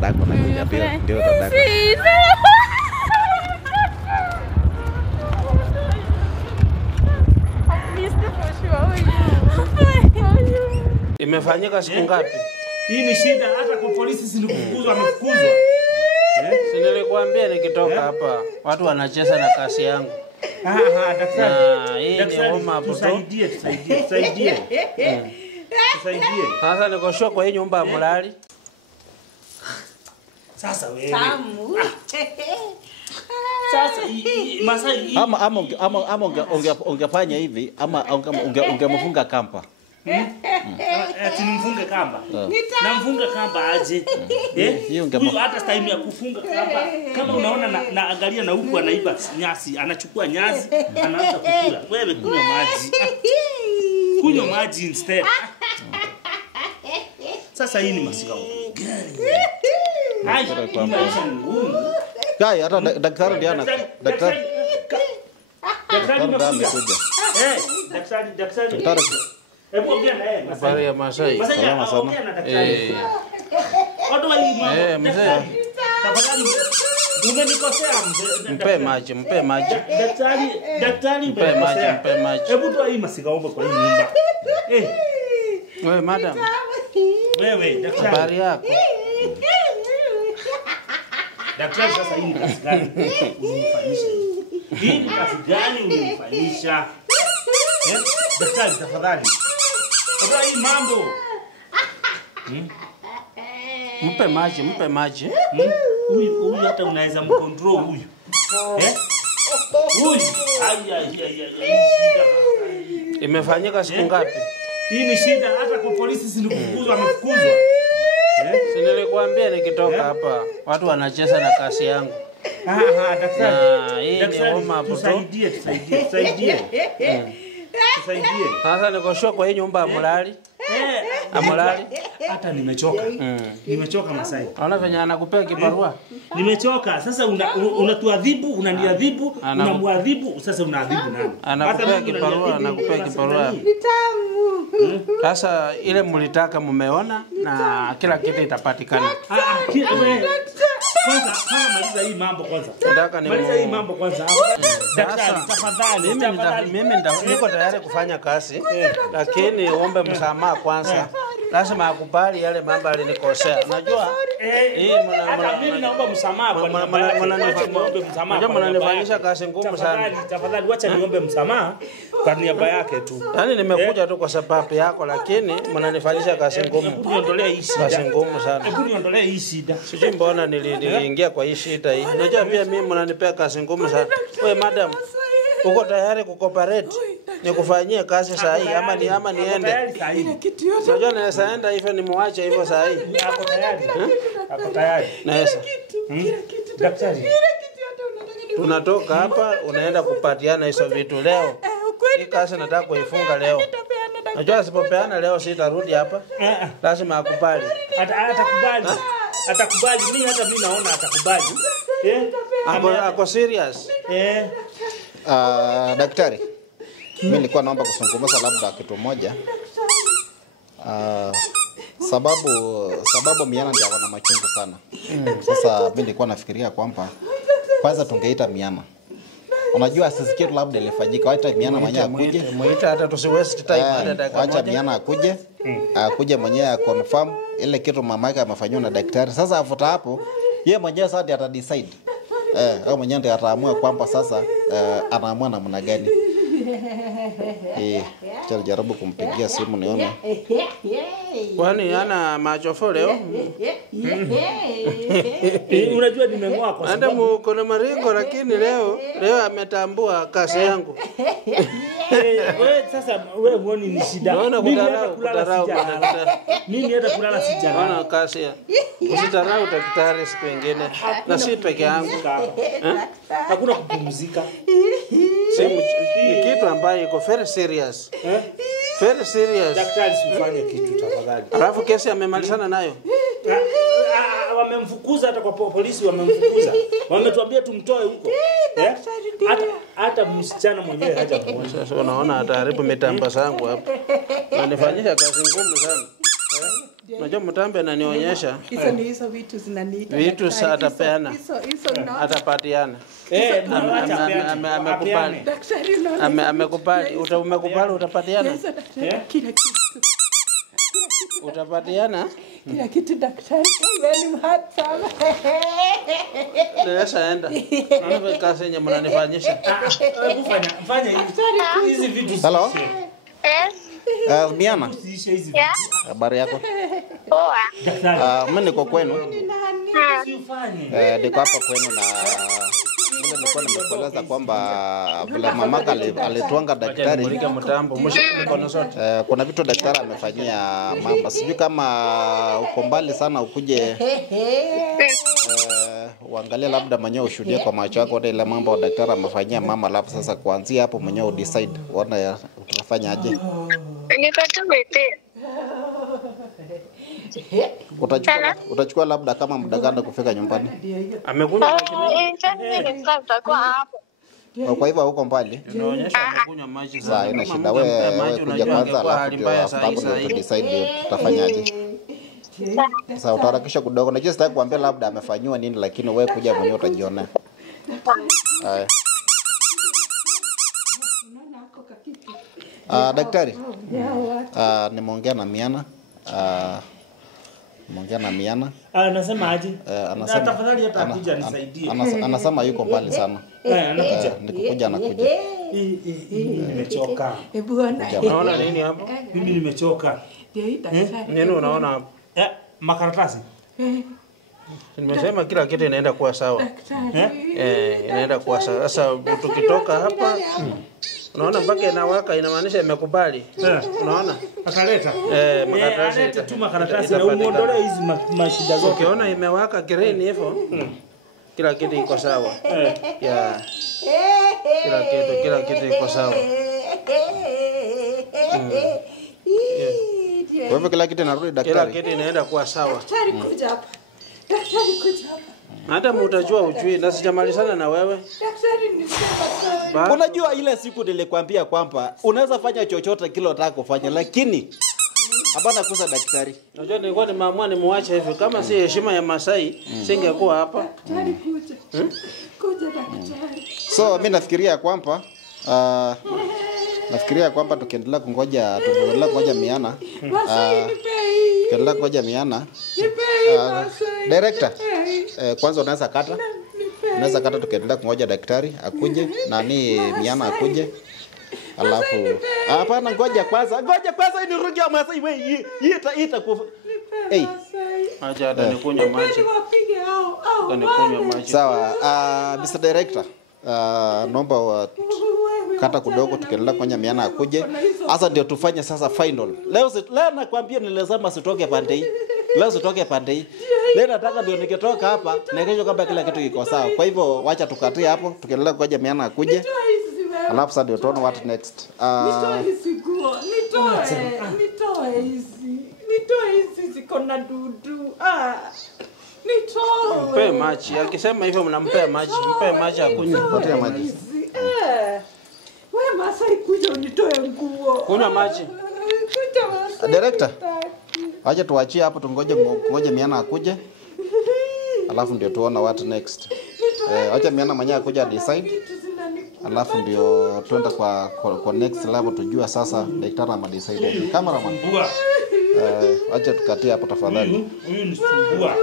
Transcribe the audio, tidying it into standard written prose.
dadako na kuja pia ndio dadako. Imefanyika siku ngapi? Hii ni shida, hata kwa polisi silikufukuzwa amefukuzwa. Si nilikwambia nikitoka hapa watu wanacheza na kasi yangu. Daktari. Hii ni homa hapo. Tusaidie. Sasa niko shock kwa hii nyumba ya mlali. Sasa wewe. Sasa Masai ama ungefanya hivi ama ungemfunga kamba. Nimfunge kamba. Na mfunga kamba aje? Huyu hata time ya kufunga kamba. Kama unaona na angalia na huku anaiba nyasi, anachukua nyasi, anaanza kukula. Wewe kunywa maji. Kunywa maji instead. Sasa hii ni masikao. Hai, maisha ni ngumu. Kai hata daktari ndiye daktari amekuja. Daktari. Hebu ongea na yeye. Habari ya Masai. Salama sana. Watu wa hii mzee. Tafadhali umenikosea mzee. Mpe maji. Daktari mpe maji. Hebu toa hii masikaombe kwa hii nyumba. Wewe madam. Wewe daktari. Habari yako? Daktari sasa hii ni kazi gani unifanyisha? Hii ni kazi gani unifanyisha? Daktari tafadhali. Sasa hii mambo. Mpe maji. Huyu hata unaweza mcontrol huyu. Huyu. Imefanyika siku ngapi? Hii ni shida, hata kwa polisi silikufukuzwa amefukuzwa. Si nilikwambia nikitoka hapa watu wanacheza na kasi yangu. Daktari. Hii ni homa hapo. Tusaidie. Sasa niko shock kwa hii nyumba ya mlali. Amlali. Hata nimechoka. Nimechoka Masai. Unaona venye anakupea kibarua? Nimechoka. Sasa unatuadhibu, unaniadhibu, unamwadhibu, sasa unaadhibu nani? Anakupea kibarua. Sasa ile mlitaka mmeona na kila kitu itapatikana. Kwanza maliza hii mambo kwanza. Maliza hii mambo kwanza. Daktari tafadhali. Mimi niko tayari kufanya kazi lakini uombe msamaha kwanza. Lazima akubali yale mambo alinikosea. Unajua? Hata mimi naomba msamaha kwa niombe msamaha. Mnanifanyisha kazi ngumu sana. Tafadhali wacha niombe msamaha kwa niaba yake tu. Yaani nimekuja tu kwa sababu yako lakini mnanifanyisha kazi ngumu. Niondolee hii shida. Kazi ngumu sana. Hebu niondolee hii shida. Sijui mbona niliingia kwa hii shida hii. Unajua pia mimi mnanipea kazi ngumu sana. Wewe madam, uko tayari kukooperate? Nikufanyie kazi saa hii ama niende? Unajua naweza enda hivyo nimwache hivyo saa hii. Ako tayari. Naweza. Daktari. Tunatoka hapa unaenda kupatiana hizo vitu leo. Hii kazi nataka kuifunga leo. Najua asipopeana leo sitarudi hapa. Lazima akubali. Atakubali. Mimi naona atakubali. Ako serious. Daktari. Mimi nilikuwa naomba kuzungumza labda kitu moja. Sababu Miana ndio wana machungu sana. Sasa mimi nilikuwa nafikiria kwamba kwanza tungeita Miana. Unajua sisi kitu labda ilifanyika, wacha Miana mwenyewe akuje. Muita hata tusiwaste time hata dakika moja. Wacha Miana akuje mwenyewe confirm ile kitu mama yake amefanywa na daktari. Sasa afuta hapo, yeye mwenyewe sasa ata decide. Au mwenyewe ndiye ataamua kwamba sasa anaamua namna gani. Jaribu kumpigia simu nione. Kwani ana macho leo? Unajua nimengoa kwa sababu. Anda mko na maringo lakini leo ametambua kazi yangu. Wewe sasa muone ni shida. Mimi hata kulala sijana. Naona kazi. Usitarau daktari siku nyingine. Na si peke yangu. Hakuna kupumzika. Ni kitu ambayo iko very serious. Very serious. Daktari usifanye kitu tafadhali. Alafu kesi amemalizana nayo. Wamemfukuza hata kwa polisi wamemfukuza. Wametuambia tumtoe huko. Hata msichana mwenyewe haja muone. Sasa unaona ataharibu mitamba zangu hapa. Wanifanyisha kazi ngumu sana. Unajua Mutambe ananionyesha hizo vitu zinaniita. Vitu atapeana. Hizo no. Atapatiana. Amekubali. Daktari unaona. Amekubali. Umekubali utapatiana. Kila kitu. Utapatiana? Kila kitu daktari. Wewe ni mhatama. Sasa enda. Naomba kazi yenye mnanifanyisha. Hebu fanya hizi vitu. Hello? Yes. Miana. Yeah. Habari yako? Poa. Mimi niko kwenu. Usifanye. Niko hapa kwenu na vile nilikuwa nimekueleza kwamba vile mamaka alituanga daktari. Mulika mtambo, mkono sote. Kuna vitu daktari amefanyia mama. Sijui kama uko mbali sana ukuje uangalie labda mwenyewe ushuhudie kwa macho yako ile mambo daktari amefanyia mama, alafu sasa kuanzia hapo mwenyewe udecide uone utafanya aje. Nikatumete. Utachukua labda kama muda gani kufika nyumbani? Amekunywa maji. Kwa hivyo huko mbali. Unaonyesha amekunywa maji Sasa ina shida wewe kuja kwanza, alafu ndio decide tutafanyaje. Sasa utaharakisha kidogo. Najua sitaki kuambia labda amefanywa nini, lakini wewe kuja mwenyewe utajionea. Haya. Daktari. Nimeongea na Miana. Anasema aje? Anasema tafadhali hata kuja nisaidie. Anasema yuko mbali sana. Anakuja. Nikukuja anakuja. Nimechoka. Unaona nini hapo? Mimi nimechoka. Nini unaona hapo? Makaratasi. Nimesema kila kitu inaenda kuwa sawa. Inaenda kuwa sawa. Sasa tukitoka hapa unaona mpaka inawaka, inamaanisha imekubali. Unaona? Akaleta. Makaratasi. Tu makaratasi na umuondolee hizi mashida zote. Ukiona imewaka green hivyo, kila kitu iko sawa. Yeah. Kila kitu iko sawa. Kwa hivyo kila kitu inarudi daktari. Kila kitu inaenda kuwa sawa. Daktari kuja hapa. Hata mtajua ujui na sijamalizana na wewe. Daktari ni sawa. Unajua ile siku nilikwambia kwamba unaweza fanya chochote kile unataka kufanya, lakini hapana kusa daktari. Unajua nilikuwa nimeamua nimwache hivi, kama si heshima ya Masai singekuwa hapa. Daktari kuja. Kuja daktari. So mimi nafikiria kwamba tukiendelea kungoja Miana. Tukiendelea kungoja Miana. Director. Kwanza unaweza kata tukiendelea kungoja daktari akuje, nani Miana akuje. Alafu hapana, ngoja kwanza nirudia Masai wewe. Ita kufa. Acha hata nikunywa maji. Nikunywa maji. Sawa, Mr. Director. Naomba kata kidogo tukiendelea kwenye Miana akuje. Sasa ndio tufanye sasa final. Leo nakwambia nilizama sitoke pande hii. Leo sitoke pande hii. Leo nataka ndio nikitoka hapa na kesho kama kila kitu kiko sawa. Kwa hivyo wacha tukatie hapo tukiendelea kwenye Miana akuje. Alafu sasa ndio tuone what next. Nitoe hizi ziko na dudu. Nitoe. Mpe maji. Akisema hivyo mnampea maji. Mpe maji akunywe. Patia maji. Wewe Masai kuja unitoe nguo. Kunywa maji. Director. Acha tuachie hapo tungoje Miana akuje. Alafu ndio tuona what next. Acha Miana mwenyewe akuje decide. Alafu ndio tuenda kwa next level tujua sasa daktari ama decide. Cameraman. Acha tukatie hapo tafadhali. Huyu ni sumbua.